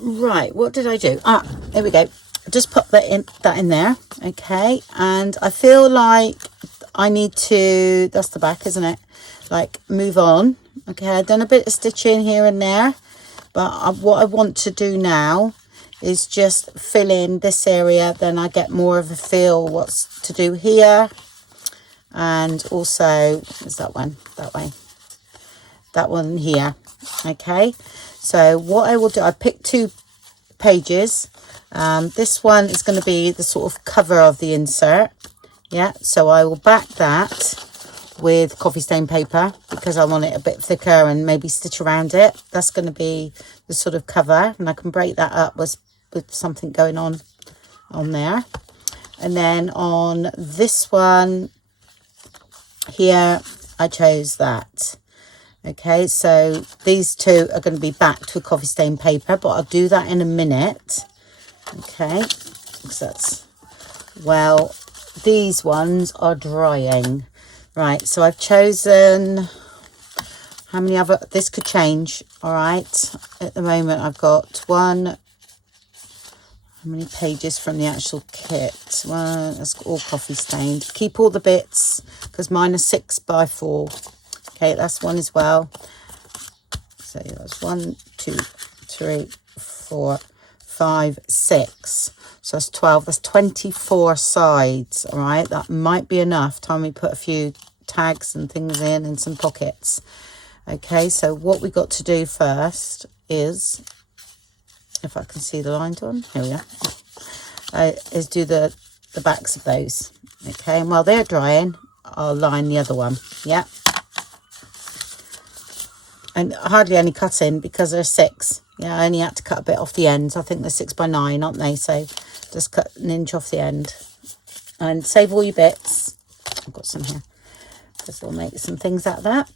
Right, what did I do? Here we go. Just put that in there. Okay, and I feel like I need to, that's the back, isn't it? Like, move on. Okay, I've done a bit of stitching here and there, but what I want to do now is just fill in this area. Then I get more of a feel what's to do here. And also, is that one? That way. That one here. Okay, so what I will do, I picked 2 pages. This one is going to be the sort of cover of the insert. Yeah, so I will back that with coffee stain paper because I want it a bit thicker and maybe stitch around it. That's going to be the sort of cover, and I can break that up with something going on there. And then on this one here, I chose that. Okay, so these 2 are going to be backed with coffee stain paper, but I'll do that in a minute. Okay, because that's, well, these ones are drying. Right, so I've chosen, how many other, this could change. All right, at the moment I've got how many pages from the actual kit? Well, that's all coffee stained. Keep all the bits because mine are 6 by 4. Okay, that's one as well. So that's 1, 2, 3, 4, 5, 6. So that's 12. That's 24 sides. All right, that might be enough. Time we put a few tags and things in and some pockets. Okay, so what we got to do first is, if I can see the lines on, here we are, is do the backs of those. Okay, and while they're drying, I'll line the other one. Yeah. And hardly any cutting because they're 6. Yeah, I only had to cut a bit off the ends. I think they're 6 by 9, aren't they? So just cut an inch off the end. And save all your bits. I've got some here. Just we'll make some things out of that.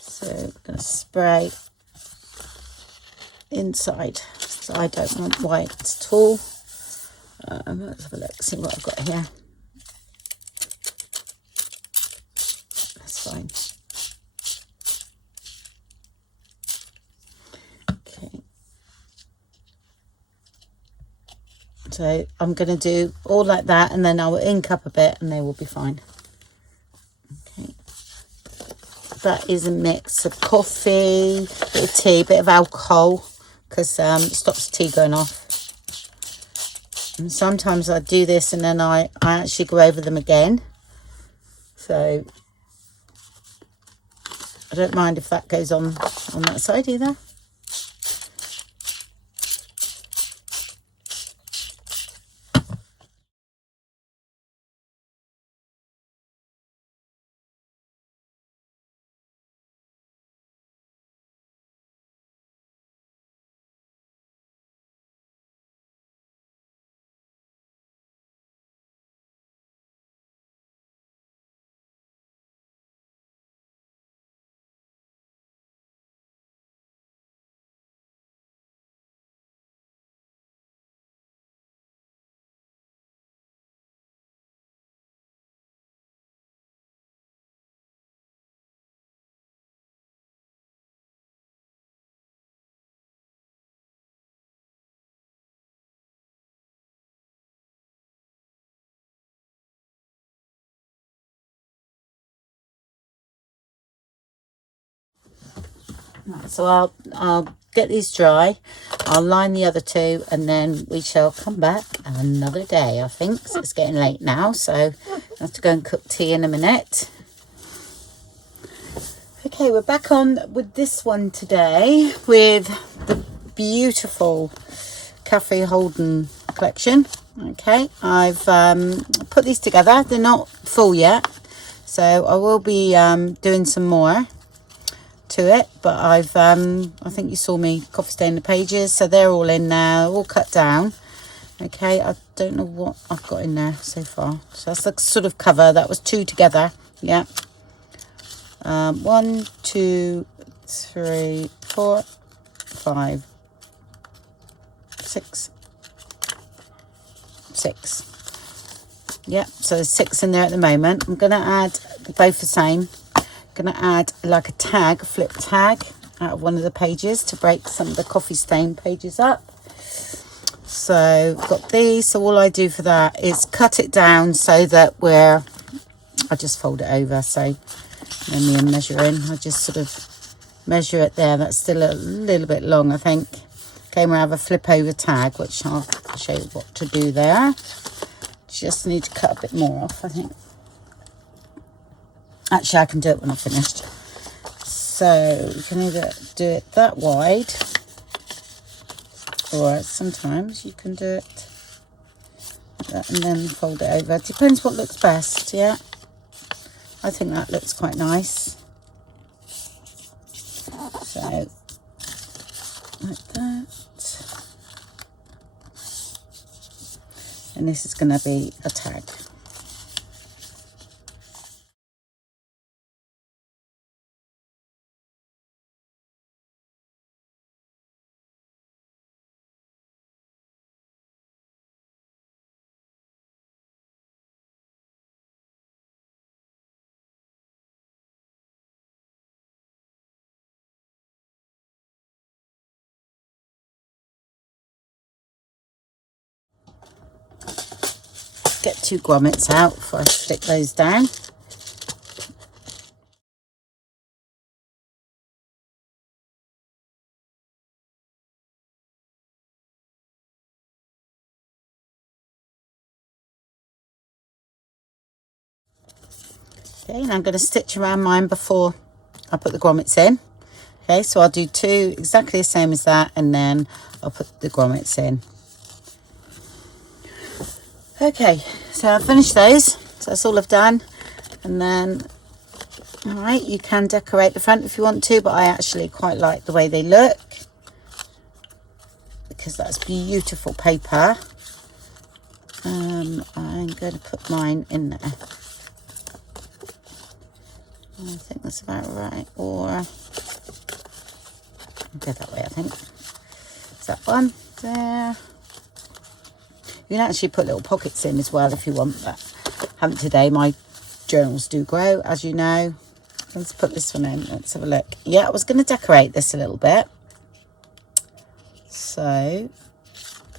So I'm going to spray inside. So I don't want white at all. Let's have a look, see what I've got here. Fine. Okay, so I'm going to do all like that, and then I will ink up a bit and they will be fine. Okay, that is a mix of coffee, bit of tea, bit of alcohol, because it stops the tea going off. And sometimes I do this and then I actually go over them again, so I don't mind if that goes on that side either. Right, so I'll get these dry, I'll line the other 2, and then we shall come back another day, I think. So it's getting late now, so I have to go and cook tea in a minute. Okay, we're back on with this one today with the beautiful Cathe Holden collection. Okay, I've put these together. They're not full yet, so I will be doing some more to it, but I think you saw me coffee stain the pages, so they're all in now, all cut down. Okay, I don't know what I've got in there so far. So that's the sort of cover. That was 2 together. Yeah. 1, 2, 3, 4, 5, 6. Yeah, so there's 6 in there at the moment. I'm going to add both the same. Going to add like a tag, a flip tag. out of one of the pages to break some of the coffee stain pages up. So got these, so all I do for that is cut it down so that I just fold it over, so then me and measuring, I just sort of measure it there. That's still a little bit long, I think. Okay, we'll have a flip over tag, which I'll show you what to do there. Just need to cut a bit more off, I think. Actually, I can do it when I'm finished. So you can either do it that wide, or sometimes you can do it like that and then fold it over. It depends what looks best, yeah. I think that looks quite nice. So, like that. And this is going to be a tag. Get 2 grommets out before I stick those down. Okay, and I'm going to stitch around mine before I put the grommets in. Okay, so I'll do 2 exactly the same as that, and then I'll put the grommets in. Okay, so I've finished those, so that's all I've done. And then, all right, you can decorate the front if you want to, but I actually quite like the way they look because that's beautiful paper. I'm going to put mine in there. I think that's about right, or I'll go that way, I think. Is that one there? You can actually put little pockets in as well if you want, but I haven't today. My journals do grow, as you know. Let's put this one in. Let's have a look. Yeah, I was going to decorate this a little bit. So,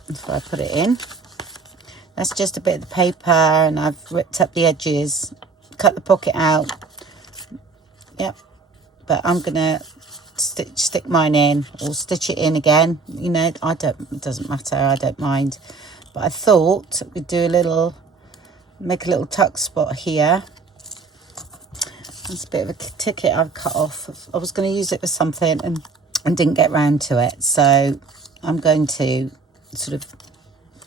if I put it in, that's just a bit of the paper, and I've ripped up the edges, cut the pocket out. Yep, but I'm going to stick mine in, or stitch it in again. You know, it doesn't matter. I don't mind. But I thought we'd do make a little tuck spot here. That's a bit of a ticket I've cut off. I was going to use it for something and didn't get round to it. So I'm going to sort of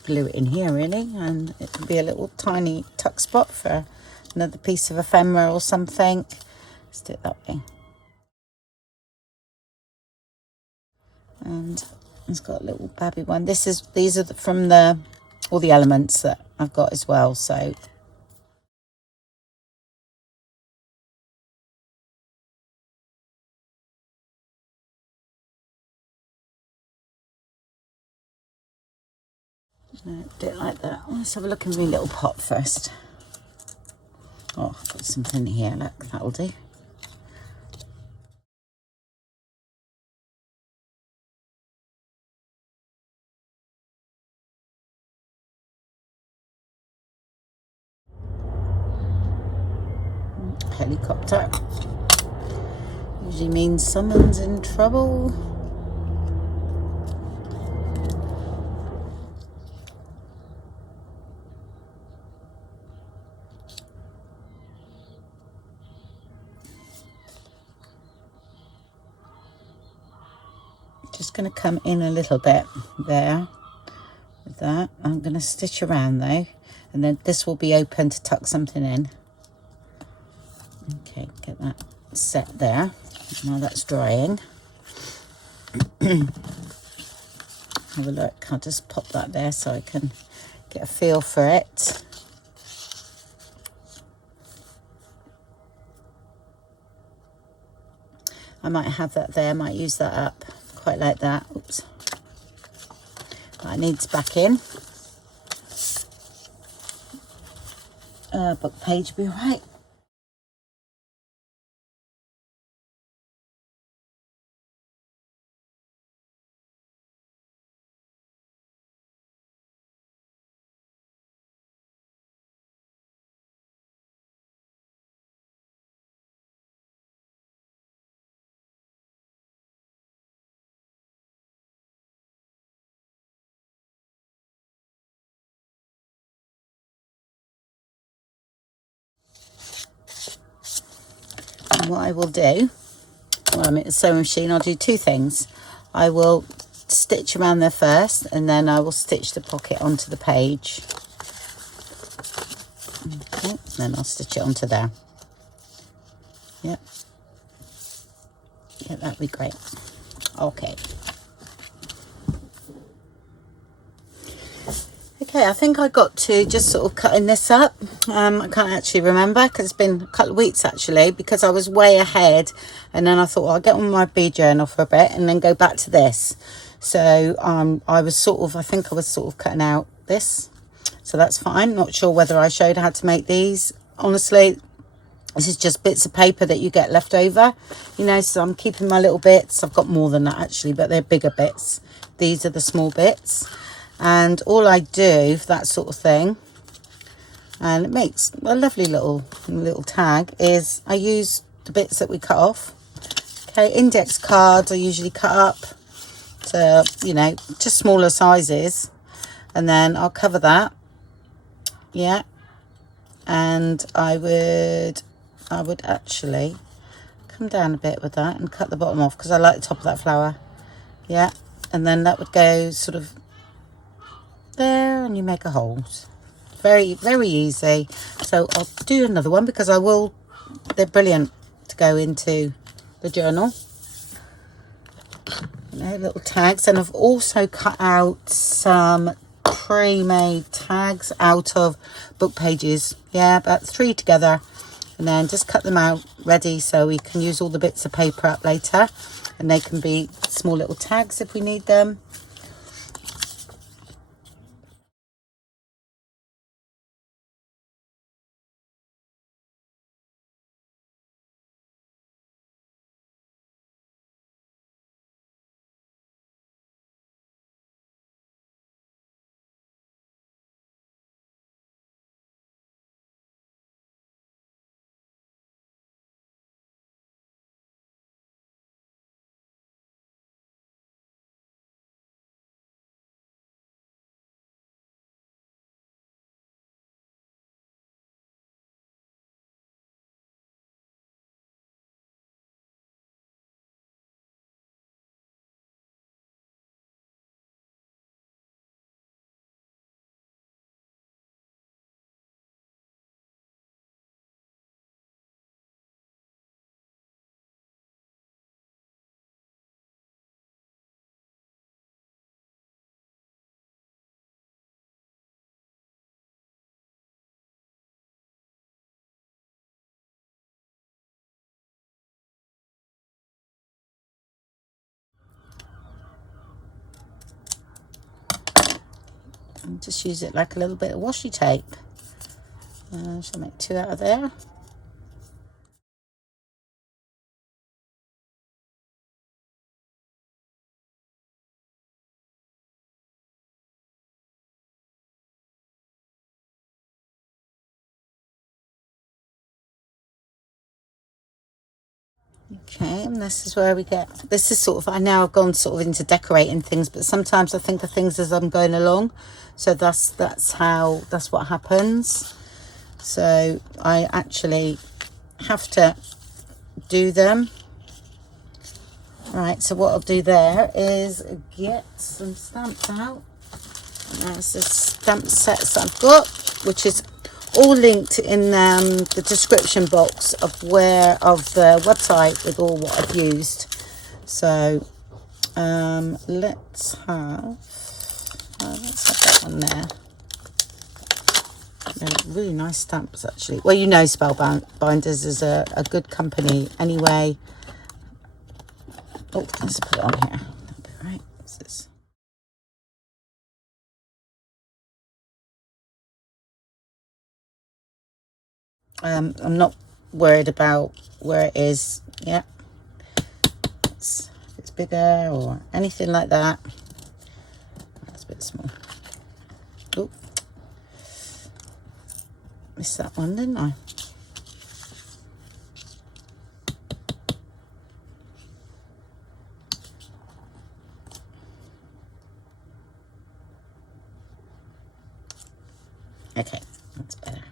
glue it in here really, and it can be a little tiny tuck spot for another piece of ephemera or something. Let's do it that way. And it's got a little babby one. These are from all the elements that I've got as well. So do it like that. Let's have a look in my little pot first. Oh, I've got something here. Look, that'll do. Helicopter usually means someone's in trouble. Just going to come in a little bit there with that. I'm going to stitch around though, and then this will be open to tuck something in. Okay, get that set there. Now that's drying. Have a look. I'll just pop that there so I can get a feel for it. I might have that there, I might use that up. Quite like that. Oops. That needs back in. Book page will be alright. what I will do, well, I'm at the sewing machine, I'll do two things. I will stitch around there first, and then I will stitch the pocket onto the page. Okay, then I'll stitch it onto there. Yep. Yeah, that'd be great. Okay. Okay, I think I got to just sort of cutting this up. I can't actually remember because it's been a couple of weeks actually, because I was way ahead, and then I thought, well, I'll get on my bead journal for a bit and then go back to this. So I was sort of, I think I was sort of cutting out this, so that's fine. Not sure whether I showed how to make these. Honestly, this is just bits of paper that you get left over, you know, so I'm keeping my little bits. I've got more than that actually, but they're bigger bits. These are the small bits. And all I do for that sort of thing, and it makes a lovely little tag, is I use the bits that we cut off. Okay, index cards I usually cut up to, you know, just smaller sizes, and then I'll cover that. Yeah, and I would actually come down a bit with that and cut the bottom off, because I like the top of that flower. Yeah, and then that would go sort of there, and you make a hole. Very, very easy. So I'll do another one, because they're brilliant to go into the journal. You know, little tags. And I've also cut out some pre-made tags out of book pages. Yeah, about 3 together, and then just cut them out ready so we can use all the bits of paper up later, and they can be small little tags if we need them. And just use it like a little bit of washi tape. So make 2 out of there. Okay, and this is where we get, this is sort of, I now have gone sort of into decorating things, but sometimes I think of things as I'm going along. So that's what happens. So I actually have to do them. Right, so what I'll do there is get some stamps out. And that's the stamp sets that I've got, which is all linked in the description box of the website with all what I've used. So let's have that one there. They're really nice stamps actually. Well, you know, Spellbinders is a good company anyway. Oh, let's put it on here. That'll be right. What's this? I'm not worried about where it is. Yeah, if it's bigger or anything like that. That's a bit small. Oh, missed that one, didn't I? Okay, that's better.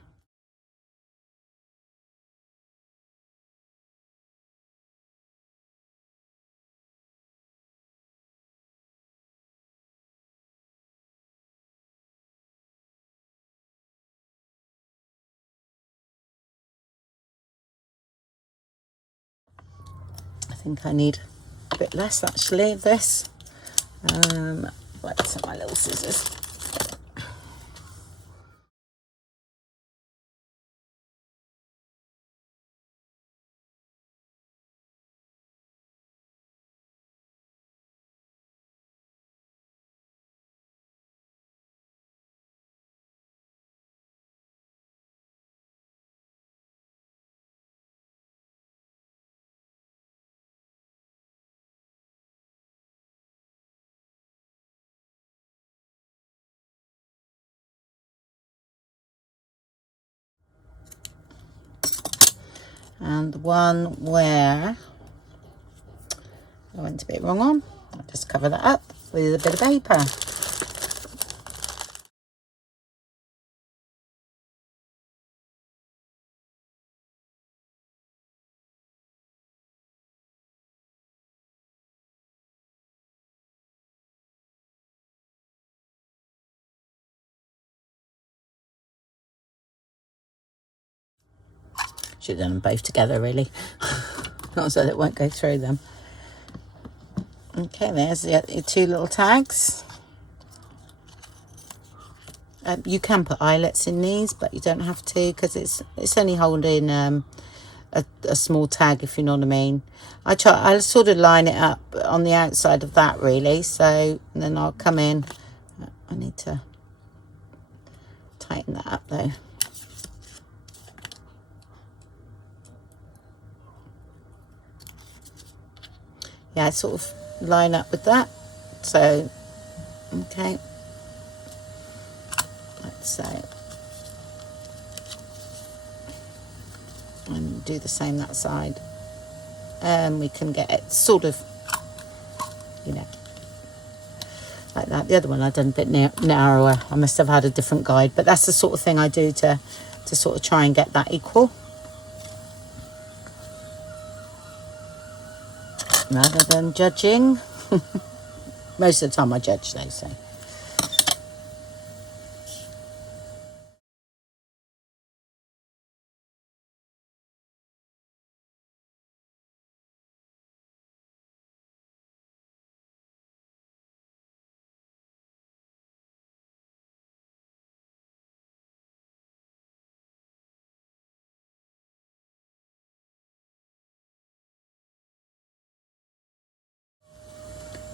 think I need a bit less actually of this. Right, so my little scissors. And the one where I went a bit wrong on, I'll just cover that up with a bit of paper. Should have done them both together really, not so that it won't go through them. Okay, there's the 2 little tags. You can put eyelets in these, but you don't have to, because it's only holding a small tag, if you know what I mean. I'll sort of line it up on the outside of that really, so and then I'll come in. I need to tighten that up though. Yeah, sort of line up with that. So okay, let's say, and do the same that side, and we can get it sort of, you know, like that. The other one I've done a bit narrower. I must have had a different guide, but that's the sort of thing I do to sort of try and get that equal, rather than judging. Most of the time I judge, they say.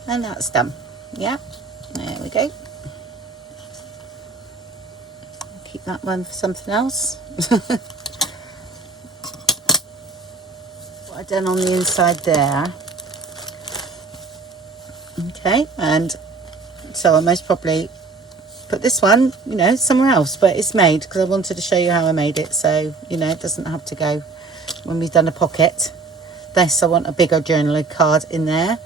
And that's done. Yeah, there we go. Keep that one for something else. What I've done on the inside there. Okay, and so I most probably put this one, you know, somewhere else, but it's made because I wanted to show you how I made it, so you know it doesn't have to go when we've done a pocket. This, I want a bigger journaling card in there.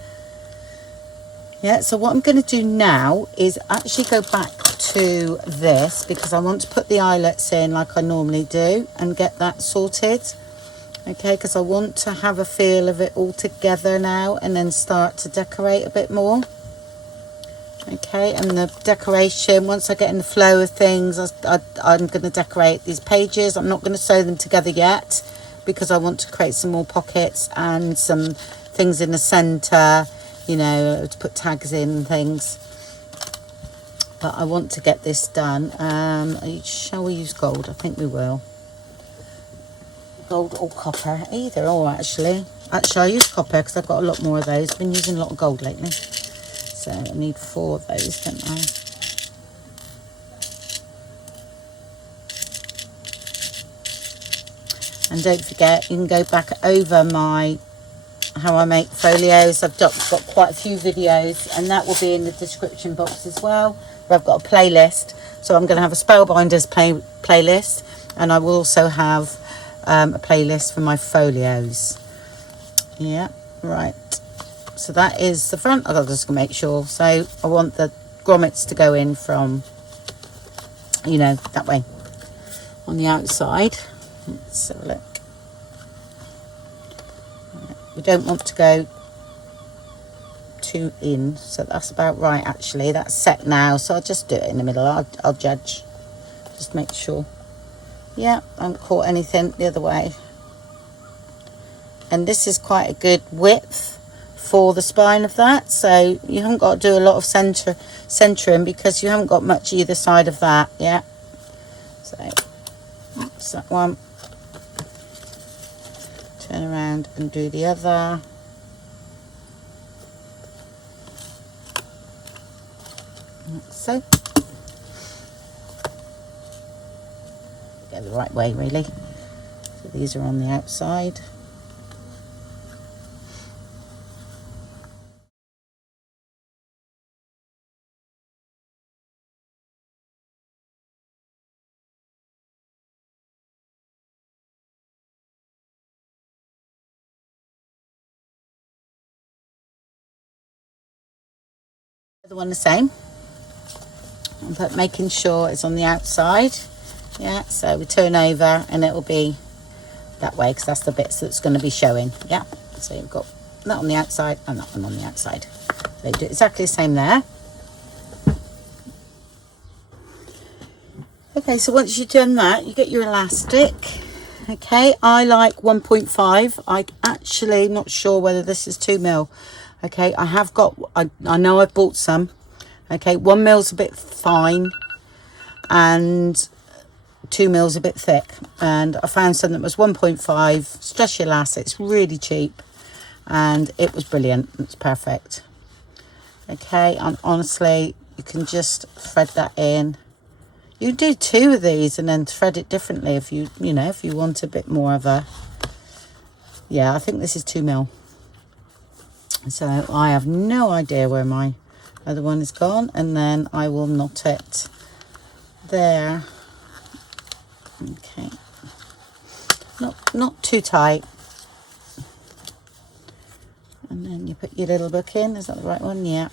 Yeah, so what I'm going to do now is actually go back to this, because I want to put the eyelets in like I normally do and get that sorted. Okay, because I want to have a feel of it all together now and then start to decorate a bit more. Okay, and the decoration, once I get in the flow of things, I'm going to decorate these pages. I'm not going to sew them together yet because I want to create some more pockets and some things in the centre, you know, to put tags in and things. But I want to get this done. Shall we use gold? I think we will. Gold or copper, either or actually. Actually, I use copper because I've got a lot more of those. I've been using a lot of gold lately. So I need 4 of those, don't I? And don't forget, you can go back over my how I make folios. I've got quite a few videos, and that will be in the description box as well, where I've got a playlist. So I'm going to have a Spellbinders playlist, and I will also have a playlist for my folios. Yeah, right. So that is the front. I've just going to make sure. So I want the grommets to go in from, you know, that way on the outside. Let's have a look. We don't want to go too in, so that's about right actually. That's set now, so I'll just do it in the middle. I'll judge, just make sure. Yeah, I haven't caught anything the other way. and this is quite a good width for the spine of that, so you haven't got to do a lot of centering because you haven't got much either side of that. Yeah, so that's that one. Turn around and do the other. Like so. Go the right way, really. So these are on the outside. The one the same, but making sure it's on the outside. Yeah, so we turn over and it will be that way because that's the bits that's going to be showing. Yeah, so you've got that on the outside and that one on the outside. So you do exactly the same there. Okay, so once you've done that, you get your elastic. Okay, I like 1.5. I actually not sure whether this is 2mm. Okay, I have got, I know I've bought some. Okay, 1mm a bit fine and 2mm a bit thick. And I found some that was 1.5, stretchy elastic. It's really cheap and it was brilliant. It's perfect. Okay, and honestly, you can just thread that in. You do 2 of these and then thread it differently if you know, if you want a bit more of a, yeah, I think this is 2mm. So I have no idea where my other one is gone, and then I will knot it there. Okay, not too tight. And then you put your little book in. Is that the right one? Yeah.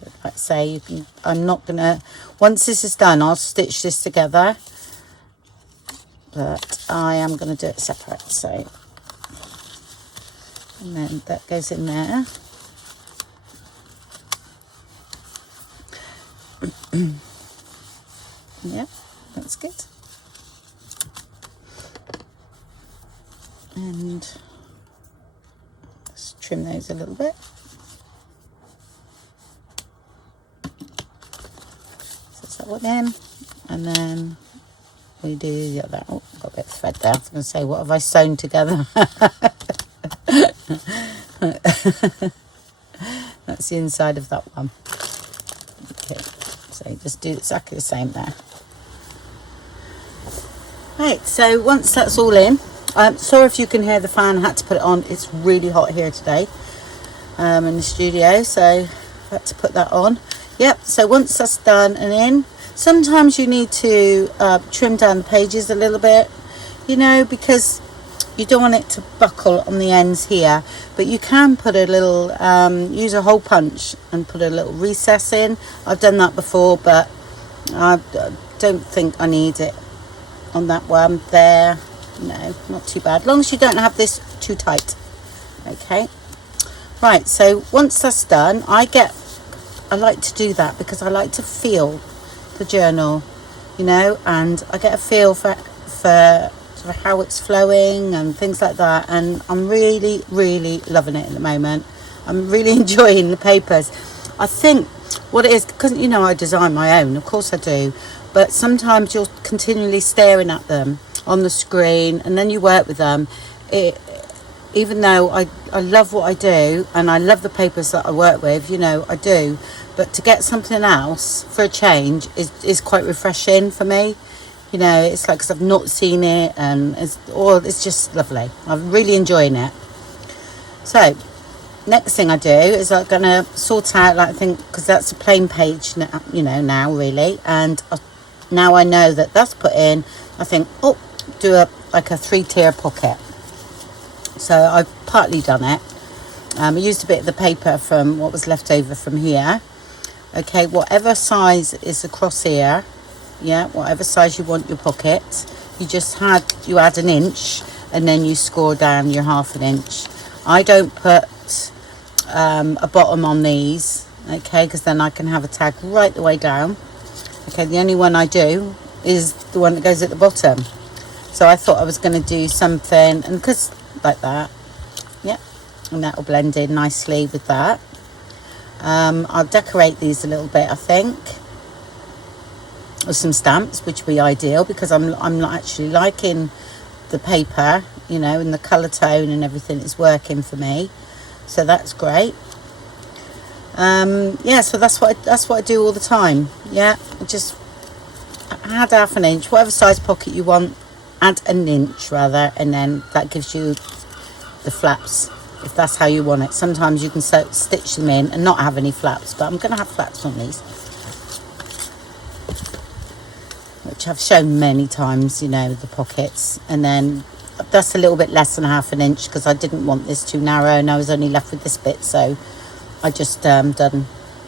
Like I say, you can. I'm not gonna. Once this is done, I'll stitch this together. But I am gonna do it separate. So. And then that goes in there. Yeah, that's good. And let's trim those a little bit. So that's that one in. And then we do the other. Oh, got a bit of thread there. I was going to say, what have I sewn together? That's the inside of that one. Okay, so just do exactly the same there. Right, so once that's all in, sorry if you can hear the fan. I had to put it on. It's really hot here today in the studio, so I had to put that on. Yep, so once that's done and in, sometimes you need to trim down the pages a little bit, you know, because you don't want it to buckle on the ends here, but you can put a little, use a hole punch and put a little recess in. I've done that before, but I don't think I need it on that one there. No, not too bad, as long as you don't have this too tight. Okay, right, so once that's done, I like to do that because I like to feel the journal, you know, and I get a feel for sort of how it's flowing and things like that, and I'm really loving it at the moment. I'm really enjoying the papers. I think what it is, because you know I design my own, of course I do, but sometimes you're continually staring at them on the screen and then you work with them. Even though I love what I do and I love the papers that I work with, you know, I do, but to get something else for a change is quite refreshing for me. You know, it's like, because I've not seen it, and it's just lovely. I'm really enjoying it. So next thing I do is I'm going to sort out, like, I think, because that's a plain page now, you know, now really, and now I know that that's put in, I think, oh, do a 3-tier pocket. So I've partly done it. I used a bit of the paper from what was left over from here. Okay, whatever size is across here, yeah, whatever size you want your pocket, you add an inch and then you score down your 1/2 inch. I don't put a bottom on these, okay, because then I can have a tag right the way down. Okay, the only one I do is the one that goes at the bottom. So I thought I was going to do something, and because like that. Yep, and that will blend in nicely with that. I'll decorate these a little bit, I think, with some stamps, which would be ideal because I'm actually liking the paper, you know, and the colour tone and everything is working for me, so that's great. Yeah, so that's what I do all the time. Yeah, just add half an inch, whatever size pocket you want, add an inch rather, and then that gives you the flaps if that's how you want it. Sometimes you can stitch them in and not have any flaps, but I'm going to have flaps on these, which I've shown many times, you know, the pockets. And then that's a little bit less than half an inch because I didn't want this too narrow and I was only left with this bit, so I just done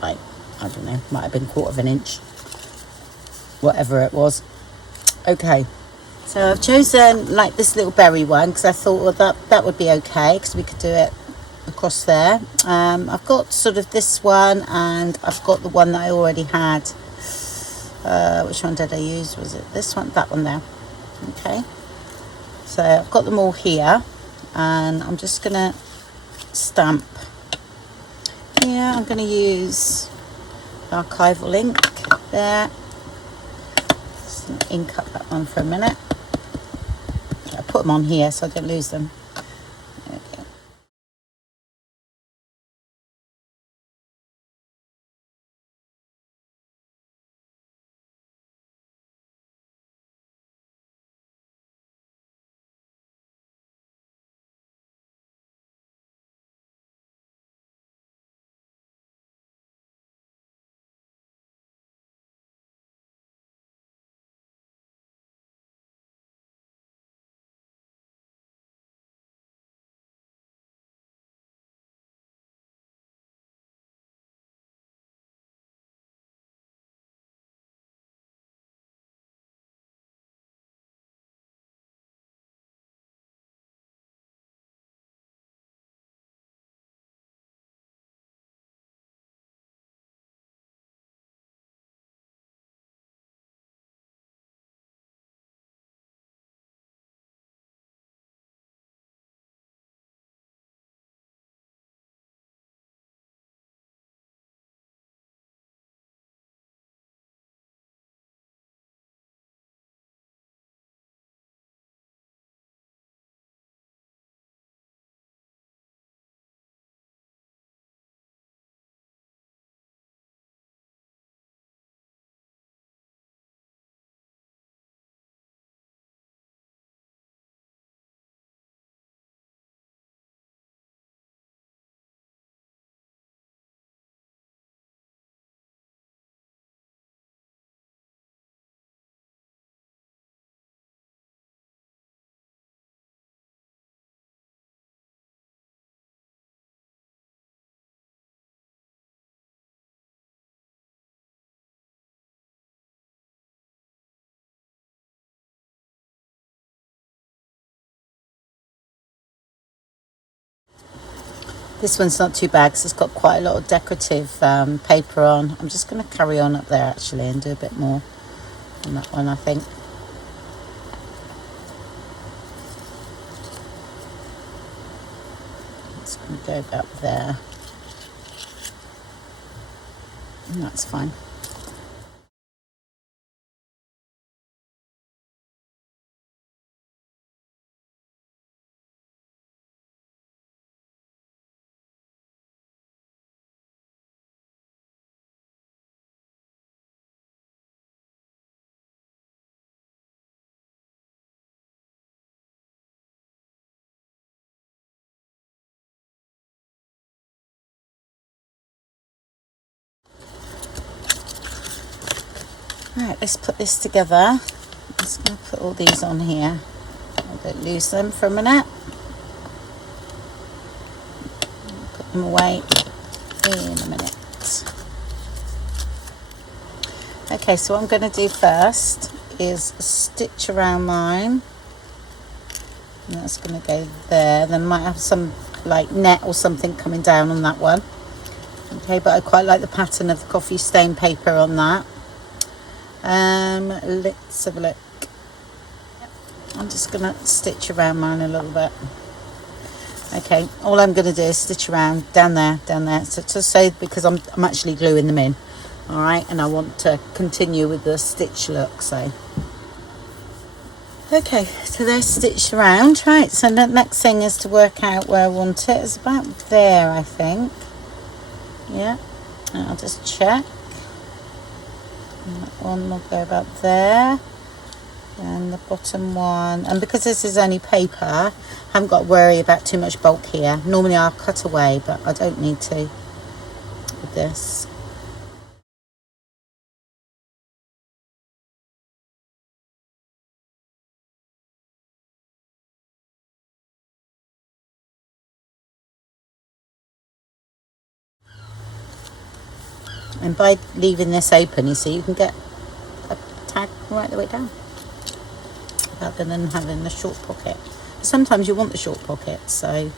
like, I don't know, might have been 1/4 of an inch, whatever it was. Okay, so I've chosen like this little berry one because I thought, well, that would be okay because we could do it across there. I've got sort of this one, and I've got the one that I already had. Which one did I use? Was it this one? That one there. Okay, so I've got them all here, and I'm just gonna stamp. Yeah, I'm gonna use archival ink there. Just ink up that one for a minute. I put them on here so I don't lose them. Okay. This one's not too bad because it's got quite a lot of decorative paper on. I'm just going to carry on up there actually and do a bit more on that one, I think. It's going to go about there. And that's fine. Right, let's put this together. I'm just going to put all these on here. I don't lose them for a minute. Put them away in a minute. Okay, so what I'm going to do first is stitch around mine. And that's going to go there. Then I might have some like net or something coming down on that one. Okay, but I quite like the pattern of the coffee stain paper on that. Let's have a look. I'm just going to stitch around mine a little bit. Okay, all I'm going to do is stitch around down there, so just so, because I'm actually gluing them in. All right, and I want to continue with the stitch look, so. Okay, so they're stitched around, right? So the next thing is to work out where I want it. It's about there, I think. Yeah, and I'll just check. And that one will go about there. And the bottom one, and because this is only paper, I haven't got to worry about too much bulk here. Normally I'll cut away, but I don't need to with this. And by leaving this open, you see, you can get a tag right the way down, rather than having the short pocket. Sometimes you want the short pocket, so.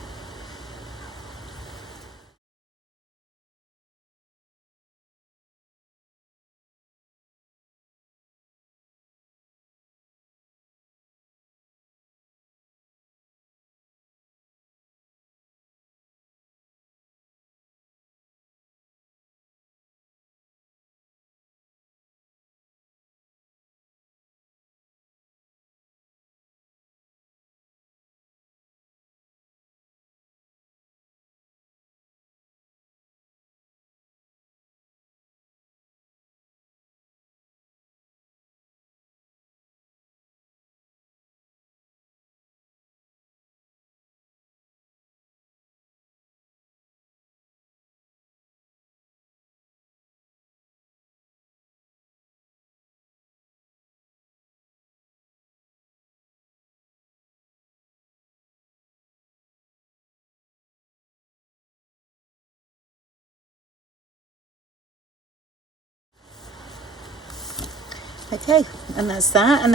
Okay, and that's that. And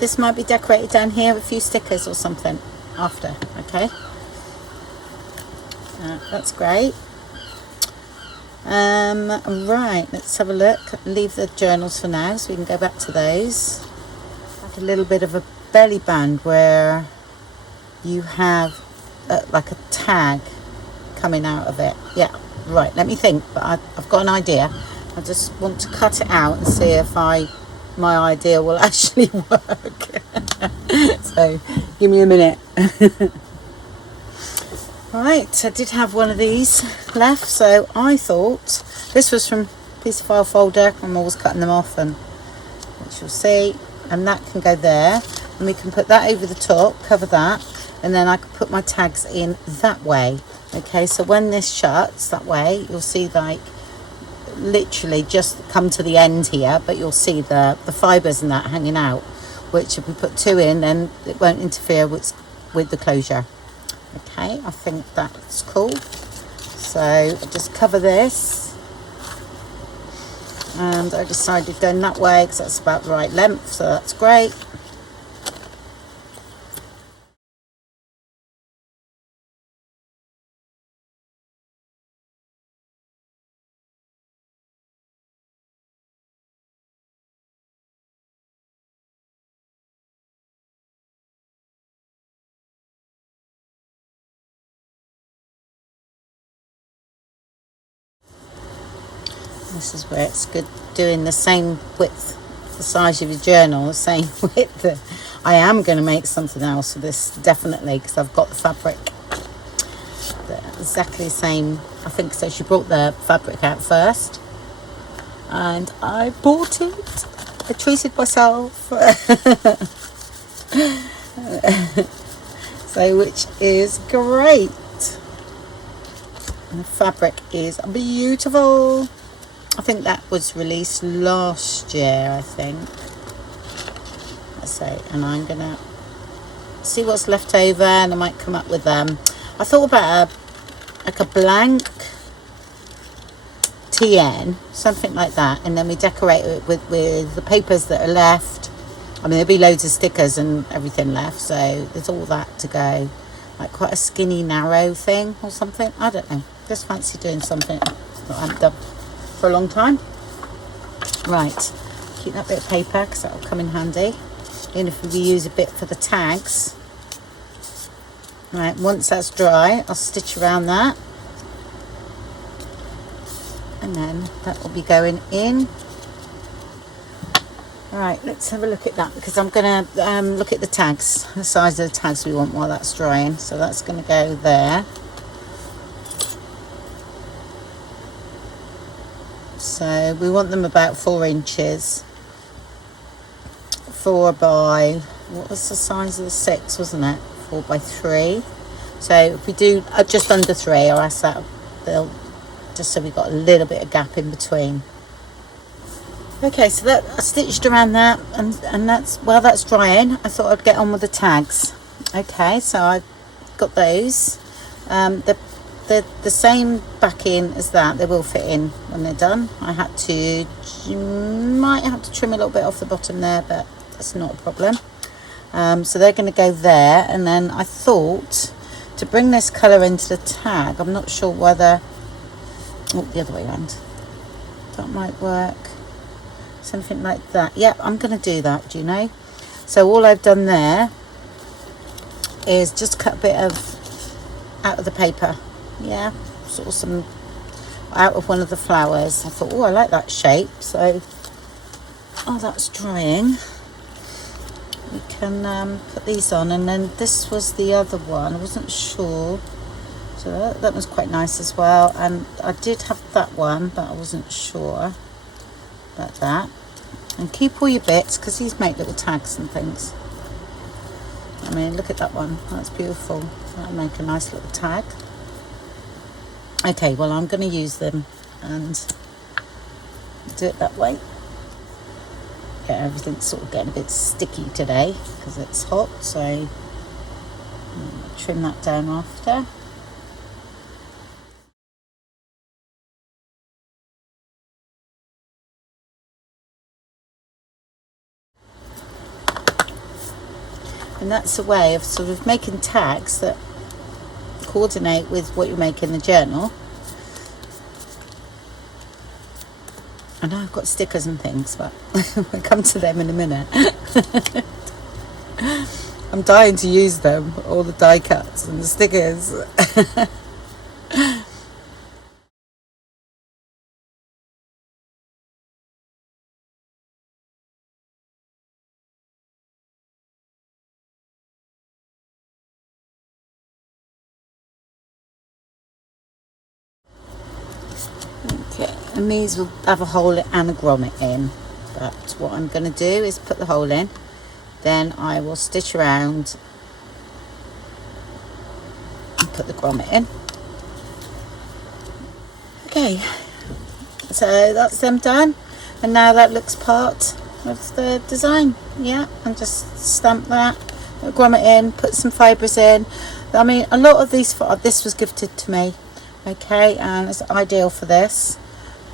this might be decorated down here with a few stickers or something after. Okay, that's great. Right, let's have a look. Leave the journals for now, so we can go back to those. Like a little bit of a belly band where you have like a tag coming out of it. Yeah, right. Let me think. But I've got an idea. I just want to cut it out and see if my idea will actually work. So give me a minute. Right, I did have one of these left, so I thought this was from piece of file folder. I'm always cutting them off, and which you'll see, and that can go there, and we can put that over the top, cover that, and then I can put my tags in that way. Okay, so when this shuts that way, you'll see like literally just come to the end here, but you'll see the fibres and that hanging out, which if we put two in, then it won't interfere with the closure. Okay, I think that's cool. So I'll just cover this, and I decided going that way because that's about the right length, so that's great. This is where it's good doing the same width, the size of your journal, the same width. I am going to make something else for this, definitely, because I've got the fabric exactly the same. I think so. She brought the fabric out first, and I bought it. I treated myself. So, which is great. And the fabric is beautiful. I think that was released last year, I think. Let's say, and I'm gonna see what's left over, and I might come up with I thought about like a blank TN, something like that, and then we decorate it with the papers that are left. I mean, there'll be loads of stickers and everything left, so there's all that to go. Like quite a skinny, narrow thing or something. I don't know. Just fancy doing something that I haven't done for a long time. Right, keep that bit of paper because that will come in handy. Even if we use a bit for the tags. Right, once that's dry, I'll stitch around that, and then that will be going in. Right, let's have a look at that, because I'm going to look at the tags, the size of the tags we want while that's drying. So that's going to go there. So we want them about 4 inches. 4 by, what was the size of the 6, wasn't it? 4 by 3. So if we do just under 3, or else that, they'll, just so we've got a little bit of gap in between. Okay, so that I stitched around that, and that's, while that's drying, I thought I'd get on with the tags. Okay, so I've got those. The same backing as that, they will fit in when they're done. I had to, might have to trim a little bit off the bottom there, but that's not a problem. So they're going to go there, and then I thought to bring this colour into the tag, I'm not sure whether, oh, the other way around, that might work. Something like that. Yeah, I'm going to do that, do you know? So all I've done there is just cut a bit of out of the paper. Yeah, sort of some out of one of the flowers. I thought, oh, I like that shape. So, oh, that's drying. We can put these on, and then this was the other one. I wasn't sure. So that was quite nice as well. And I did have that one, but I wasn't sure about that. And keep all your bits, because these make little tags and things. I mean, look at that one. That's beautiful. That'll make a nice little tag. Okay, well, I'm going to use them and do it that way. Yeah, everything's sort of getting a bit sticky today because it's hot, so I'm going to trim that down after. And that's a way of sort of making tags that coordinate with what you make in the journal. I know I've got stickers and things, but we'll come to them in a minute. I'm dying to use them, all the die cuts and the stickers. Okay, and these will have a hole and a grommet in, but what I'm going to do is put the hole in, then I will stitch around and put the grommet in. Okay, so that's them done, and now that looks part of the design. Yeah, and just stamp that, put a grommet in, put some fibres in. I mean, a lot of these, this was gifted to me, okay, and it's ideal for this.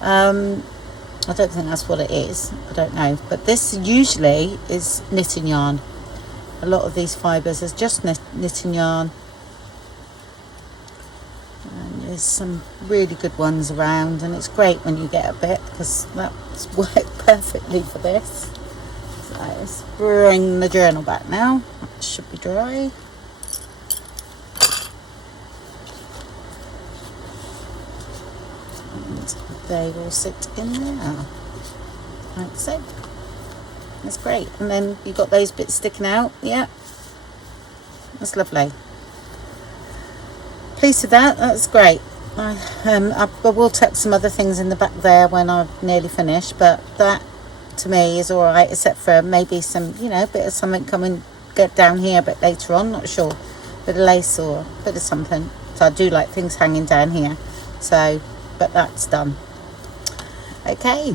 I don't think that's what it is, I don't know, but this usually is knitting yarn. A lot of these fibres is just knitting yarn, and there's some really good ones around, and it's great when you get a bit, because that's worked perfectly for this. So let's bring the journal back now. It should be dry. They will sit in there like so. That's great. And then you've got those bits sticking out. Yeah, that's lovely. Pleased with that. That's great. I will tuck some other things in the back there when I've nearly finished, but that to me is all right, except for maybe some, you know, a bit of something coming, get down here a bit later on, not sure, bit of lace or a bit of something. So I do like things hanging down here, so, but that's done. Okay.